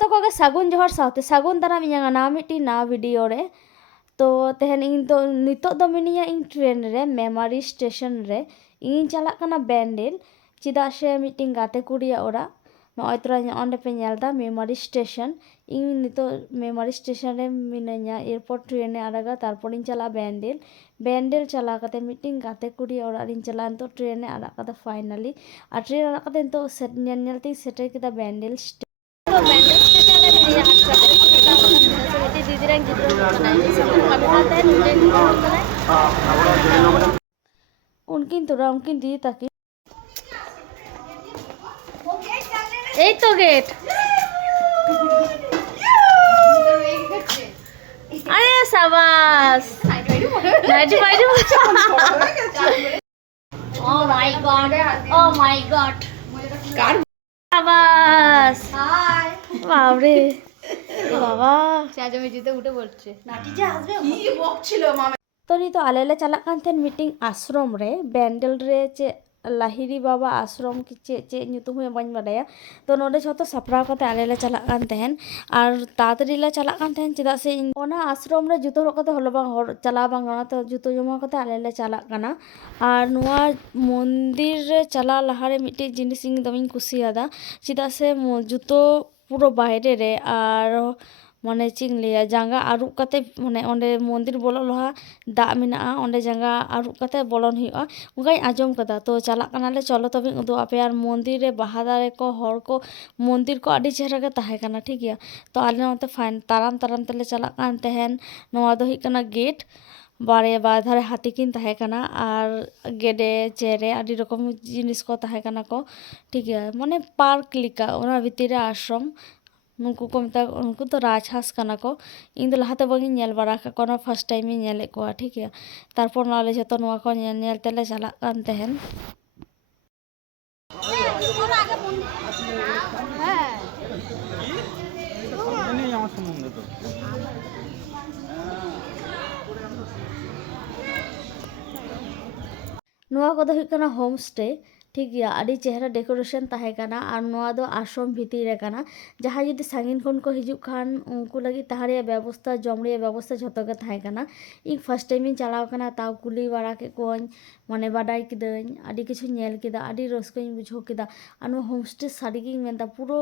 जतो को सागुन जोहर साथे सागुन दाराम इᱧ ना मिट्टी ना वीडियो रे तो तेहन इन तो नितो दो मिनिया इन ट्रेन रे मेमोरी स्टेशन रे इन चला कना बैंडल चिदा से मिटिंग गाते कुड़िया ओरा नॉय तोरा ओंडे पे नेलदा मेमोरी स्टेशन इन नितो मेमोरी स्टेशन रे मिनया एयरपोर्ट ट्रेन आड़ागा तारपर इन चला बैंडल बैंडल चला कते मिटिंग गाते कुड़िया ओरा इन चला तो ट्रेन आड़ा कते फाइनली आ ट्रेन आड़ा कते तो सेट नेलते सेटर किदा बैंडल तो बैंडल स्टेशन रे मेरी हाथ का दीदी रंग गिद्रो बनाई सब कविता है उनकिन तोरा उनकिन दी ताकि এই তো গেট আরে সাবাস নাইটি বাইরে ও মাই গড কার সাবাস হাই বাবরে বাবা চাচা মেজিতে উঠে পড়ছে নাটি যে আসবে কি বকছিল মামা तो नी तो आलेले चला कान मीटिंग आश्रम रे बैंडल रे चे लाहिरी बाबा आश्रम की चे चे ᱧᱩᱛᱩᱢ ᱦᱚᱸ ᱵᱟᱹᱧ ᱵᱟᱰᱟᱭᱟ तो नोडे जतो सपराव कते आलेले चला कान तहन आर तातरी ले चला कान तहन चेदा से ओना आश्रम रे जुतो हर कते हलो बांग चला बांग ना तो जुतो जमा कते आलेले चला काना आर नुआ मंदिर रे चला लहारे मिट्टी जिनिस ᱤᱧ ᱫᱚᱢᱮᱧ ᱠᱩᱥᱤᱭᱟᱫᱟ ᱪᱮᱫᱟᱜ ᱥᱮ जुतो पूरो बाहरे रे आर माने चिंग लिया जांगा आरुब कते माने ओंडे मंदिर बोलो लहा दाग मेना ओंडे जांगा आरुब कते बोलन हुआ उनका आजम कदा तो चला कनाले चलो तबे उदो आपे आर मंदिर रे बाहा दारे को हर को मंदिर को आडी चेहरा के ताहे कना ठीक गया तो आले नते फाइन ताराम ताराम तेले चला कान तहन नोआ दो हुई कना गेट बारे बाधारे हाथी किन ताहे कना आर गेडे चेहरे आडी रकम जिनिस को ताहे कना को ठीक गया माने पार्क लिका ओना भितरे आश्रम नुकु को मता उनको तो राजहांस कना को इन लहाते बगी नेल बारा का फर्स्ट टाइम इन नेले को ठीक है तारपर नाले जतो नोआ को नेल तेले चला कान तहन नोआ को दो हुई होम स्टे ठीक गया आडी चेहरा डेकोरेशन ताहे कना और नोआ दो आश्रम भीतर रे कना जहाँ जुदी सांगिन खन को हिजुक खान उनको लगी तहारे व्यवस्था जमरे व्यवस्था झतो के ताहे कना इन फर्स्ट टाइम इन चलाव कना ताव कुली बारा के कोन माने बाडाई किदन आडी किछु नेल किदा आडी रस्कइन बुझो किदा अनु होम स्टे साडी गिंग मेनता पूरो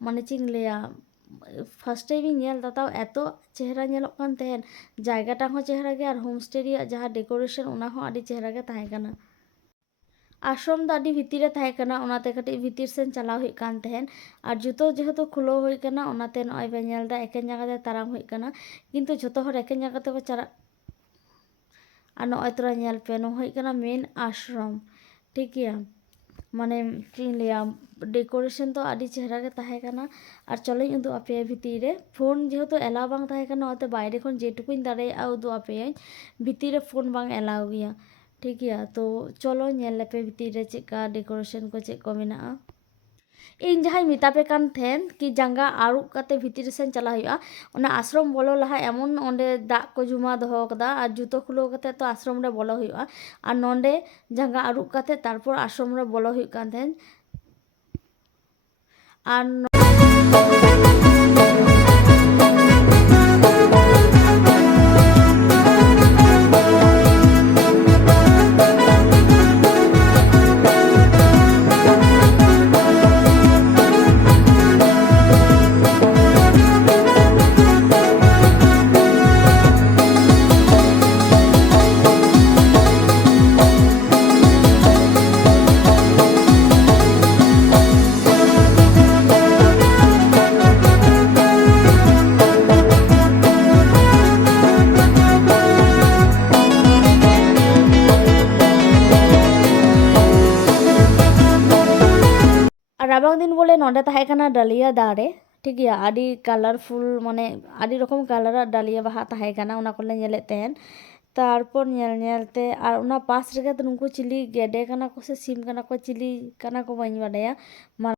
माने चिंग लेया फर्स्ट टाइम इन नेल दाताव एतो चेहरा नेलोक कान तहन जायगाटा हो चेहरा के और होम स्टे रिया जहाँ डेकोरेशन उना हो आडी चेहरा के ताहे कना आश्रम दो आडी भितर ताहे कना ओनाते कटी भितर सेन चलाव हुई कान तहन और जुतो जेहेतु खुलो हुई कना ओनाते नय बे नेलदा एकेन जागा ताराम हुई कना किंतु जतो हर एकेन जागा ते चला और नय तोरा नेल पे नो हुई कना मेन आश्रम ठीक गया माने चीन लिया डेकोरेशन तो आडी चेहरा के ताहे कना और चलो उदू आपे भितर फोन जेहेतु एलाव बांग ताहे कना ओते बाहरे खन जेटुकुन दाड़ेया उदू आपे भितर फोन बांग एलाव गया ठीक गया तो चलो नेल लेपे भितर चेका डेकोरेशन को चेक को मेना इन जहाँ मितापे कान थेन कि जांगा आरुब कते भितर सेन चला हुआ ओना आश्रम बोलो लहा एमन ओंडे दाग को जुमा दोहो कदा और जुतो खुलो कते तो आश्रम रे बोलो हुआ और नोंडे जांगा आरुब कते तारपर आश्रम रे बोलो हुई कान थेन और राबांग दिन बोले नोडे ताहे कना डालिया दारे ठीक गया आडी कलरफुल माने आडी रकम कलर डालिया बाहा ताहे कना उना कोले नेले तहन तारपर नेल नेलते और उना पास रे तो नुकु चिली गेडे कना को से सिम कना को चिली कना को बाኝ बाडया मान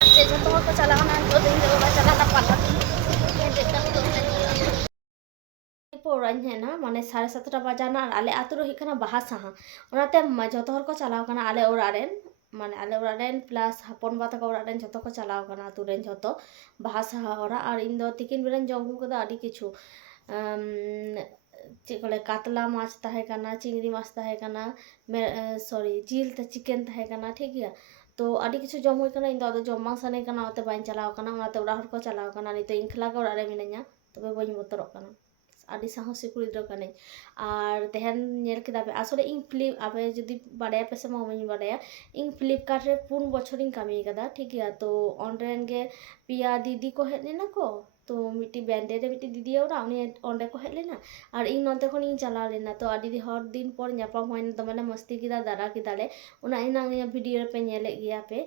से जतो को चला कना तो दिन दो चला ना पाला पोराñ है ना माने 7:30 बजाना आले आतु रो हिकना बाहा साहा ओनाते जतो हर को चलाव कना आले ओरा रेन ᱢᱟᱱᱮ ᱟᱞᱮ ᱚᱲᱟᱜ ᱨᱮᱱ ᱯᱞᱟᱥ ᱦᱚᱯᱚᱱ ᱵᱟ ᱛᱟᱠᱚ ᱚᱲᱟᱜ ᱨᱮᱱ ᱡᱷᱚᱛᱚ ᱠᱚ ᱪᱟᱞᱟᱣ ᱠᱟᱱᱟ, ᱟᱛᱳ ᱨᱮᱱ ᱡᱷᱚᱛᱚ ᱵᱟᱦᱟ ᱥᱟᱦᱟ ᱚᱲᱟᱜ। ᱟᱨ ᱤᱧ ᱫᱚ ᱛᱤᱠᱤᱱ ᱵᱮᱲᱟᱧ ᱡᱚᱢ ᱟᱹᱜᱩ ᱠᱟᱫᱟ ᱟᱹᱰᱤ ᱠᱤᱪᱷᱩ, ᱪᱮᱫ ᱠᱚ ᱞᱟᱹᱭᱟ ᱠᱟᱛᱞᱟ মাছ ᱛᱟᱦᱮᱸ ᱠᱟᱱᱟ, চিংড়ি মাছ ᱛᱟᱦᱮᱸ ᱠᱟᱱᱟ, সরি জিল চিকেন ᱛᱟᱦᱮᱸ ᱠᱟᱱᱟ, ᱴᱷᱤᱠ ᱜᱮᱭᱟ। ᱛᱚ ᱟᱹᱰᱤ ᱠᱤᱪᱷᱩ ᱡᱚᱢ ᱦᱩᱭ ᱠᱟᱱᱟ, ᱤᱧ ᱫᱚ ᱟᱫᱚ ᱡᱚᱢ ᱵᱟᱝ ᱥᱟᱱᱟᱧ ᱠᱟᱱᱟ, ᱚᱱᱟᱛᱮ ᱵᱟᱹᱧ ᱪᱟᱞᱟᱣ ᱠᱟᱱᱟ, ᱚᱱᱟᱛᱮ ᱚᱲᱟᱜ ᱦᱚᱲ ᱠᱚ ᱪᱟᱞᱟᱣ ᱠᱟᱱᱟ। ᱱᱤᱛᱚᱜ ᱤᱧ ᱮᱠᱞᱟ ᱜᱮ ᱚᱲᱟᱜ ᱨᱮ ᱢᱤᱱᱟᱹᱧᱟ, ᱛᱚᱵᱮ ᱵᱟᱹᱧ ᱵᱚᱛᱚᱨᱚᱜ ᱠᱟᱱᱟ। ᱟᱹᱰᱤ ᱥᱟᱦᱚᱥᱤ ᱠᱩᱲᱤ ᱜᱤᱫᱽᱨᱟᱹ ᱠᱟᱹᱱᱟᱹᱧ। ᱟᱨ ᱛᱮᱦᱮᱧ ᱧᱮᱞ ᱠᱮᱫᱟ ᱯᱮ ᱟᱥᱚᱞᱮ ᱤᱧ ᱟᱯᱮ ᱡᱩᱫᱤ ᱵᱟᱰᱟᱭᱟᱯᱮ ᱥᱮ ᱵᱟᱹᱧ ᱵᱟᱰᱟᱭᱟ, ᱤᱧ ᱯᱷᱞᱤᱯᱠᱟর্ট ᱨᱮ 4 ᱵᱚᱪᱷᱚᱨᱤᱧ ᱠᱟᱹᱢᱤ ᱠᱟᱫᱟ, ᱴᱷᱤᱠ ᱜᱮᱭᱟ। ᱛᱚ ᱚᱸᱰᱮᱱ ᱜᱮ ᱯᱮᱭᱟ ᱫᱤᱫᱤ ᱠᱚ ᱦᱮᱡ ᱞᱮᱱᱟ ᱠᱚ, ᱛᱚ ᱢᱤᱫᱴᱤᱡ ᱵᱮন্ডেড ᱨᱮ ᱢᱤᱫᱴᱤᱡ ᱫᱤᱫᱤ ᱚᱲᱟᱜ, ᱩᱱᱤ ᱚᱸᱰᱮ ᱠᱚ ᱦᱮᱡ ᱞᱮᱱᱟ, ᱟᱨ ᱤᱧ ᱱᱚᱛᱮ ᱠᱷᱚᱱᱤᱧ ᱪᱟᱞᱟᱣ ᱞᱮᱱᱟ। ᱛᱚ ᱟᱹᱰᱤ ᱦᱚᱲ ᱫᱤᱱ ᱯᱚᱨ ᱧᱟᱯᱟᱢ ᱦᱩᱭᱱᱟ, ᱫᱚᱢᱮ ᱞᱮ ᱢᱟᱥᱛᱤ ᱠᱮᱫᱟ, ᱫᱟᱬᱟ ᱠᱮᱫᱟᱞᱮ, ᱚᱱᱟ ᱤᱧᱟᱹᱜ ᱵᱷᱤᱰᱤᱭᱳ ᱨᱮᱯᱮ ᱧᱮᱞᱮᱫ ᱜᱮᱭᱟ ᱯᱮ,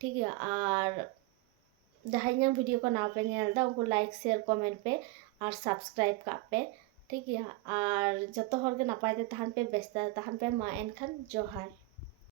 ᱴᱷᱤᱠ ᱜᱮᱭᱟ। ᱟᱨ ᱡᱟᱦᱟᱸᱭ ᱤᱧᱟᱹᱜ ᱵᱷᱤᱰᱤᱭᱳ ᱠᱚ ᱱᱟᱣᱟ ᱯᱮ ᱧᱮᱞ ᱮᱫᱟ, ᱩᱱᱠᱩ ᱞᱟइक শেয়ার কমেন্ট ᱯᱮ ᱟᱨ সাবস্ক্রাইব ᱠᱟᱜ ᱯᱮ, ᱴᱷᱤᱠ ᱜᱮᱭᱟ। ᱟᱨ ᱡᱚᱛᱚ ᱦᱚᱲ ᱜᱮ ᱱᱟᱯᱟᱭ ᱛᱮ ᱛᱟᱦᱮᱱ ᱯᱮ, ᱵᱮᱥ ᱛᱮ ᱛᱟᱦᱮᱱ ᱯᱮ। ᱢᱟ ᱮᱱᱠᱷᱟᱱ ᱡᱚᱦᱟᱨ।